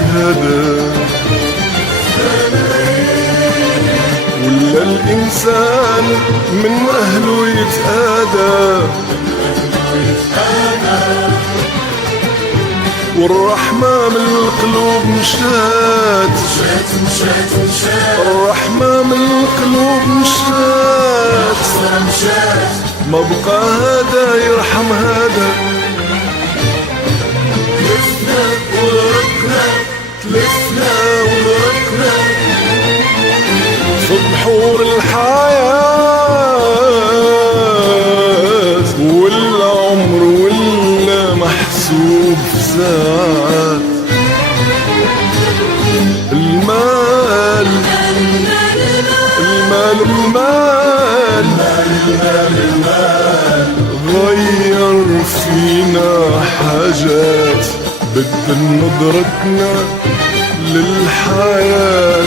يتهدى ولا الإنسان من أهله يتآدى والرحمة من القلوب مشات الرحمة من القلوب مشات ما بقى هذا يرحم هذا تلفنا وركنا تلفنا وركنا في بحور الحياة ولا عمر ولا محسوب ساعات المال المال المال غير فينا حاجات بدنا نظرتنا للحياة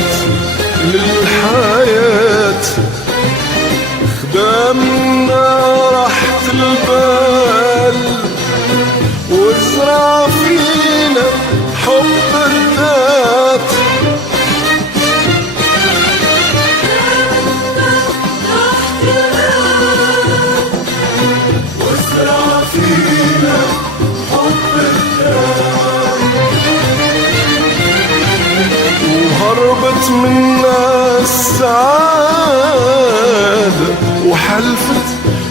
للحياة خدامنا راحة البال وازرع فينا حب الذات وازرع فينا حب الذات وهربت منا السعادة وحلفت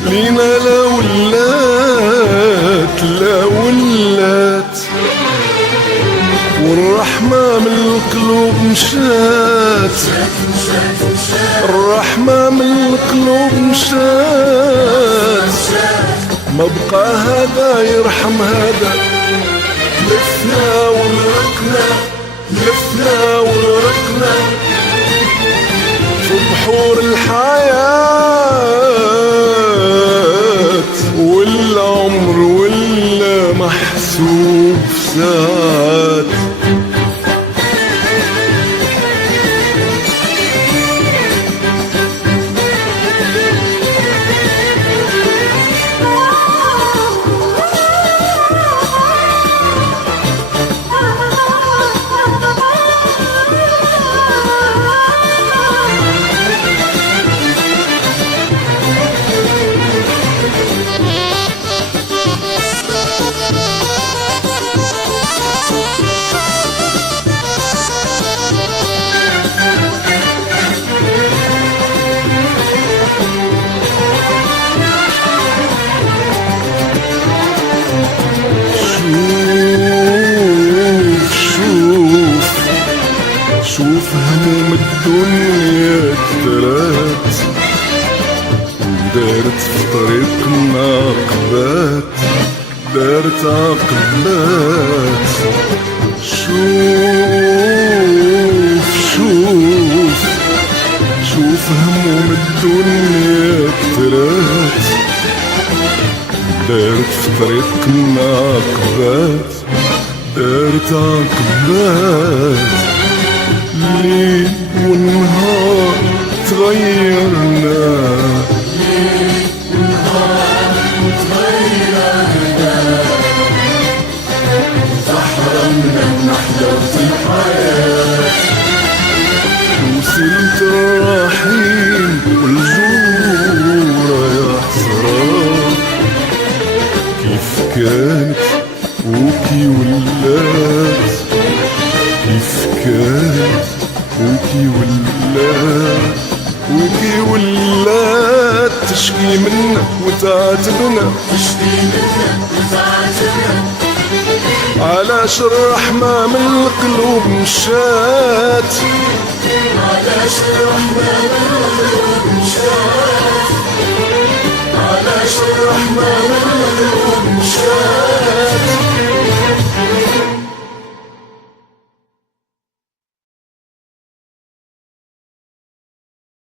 لينا لا ولات لا ولات والرحمة من القلوب مشات الرحمة من القلوب مشات ما بقى هذا يرحم هذا لفنا وركنا لفنا وركنا في بحور الحياة ولا عمر ولا محسوب ساعات شوف هموم الدنيا اترات ودارت في طريقنا عقبات دارت عقبات شوف هموم الدنيا اترات دارت في طريقنا عقبات دارت عقبات ليل ونهار تغيرنا ليل ونهار تغيرنا تحرمنا من حلاوة الحياة وصلت الرحيم والجورة يا حسرات كيف كانت وكي ولات كيف كانت وكي ولات تشكي منا وتعاتبنا علاش الرحمة من القلوب مشات علاش الرحمة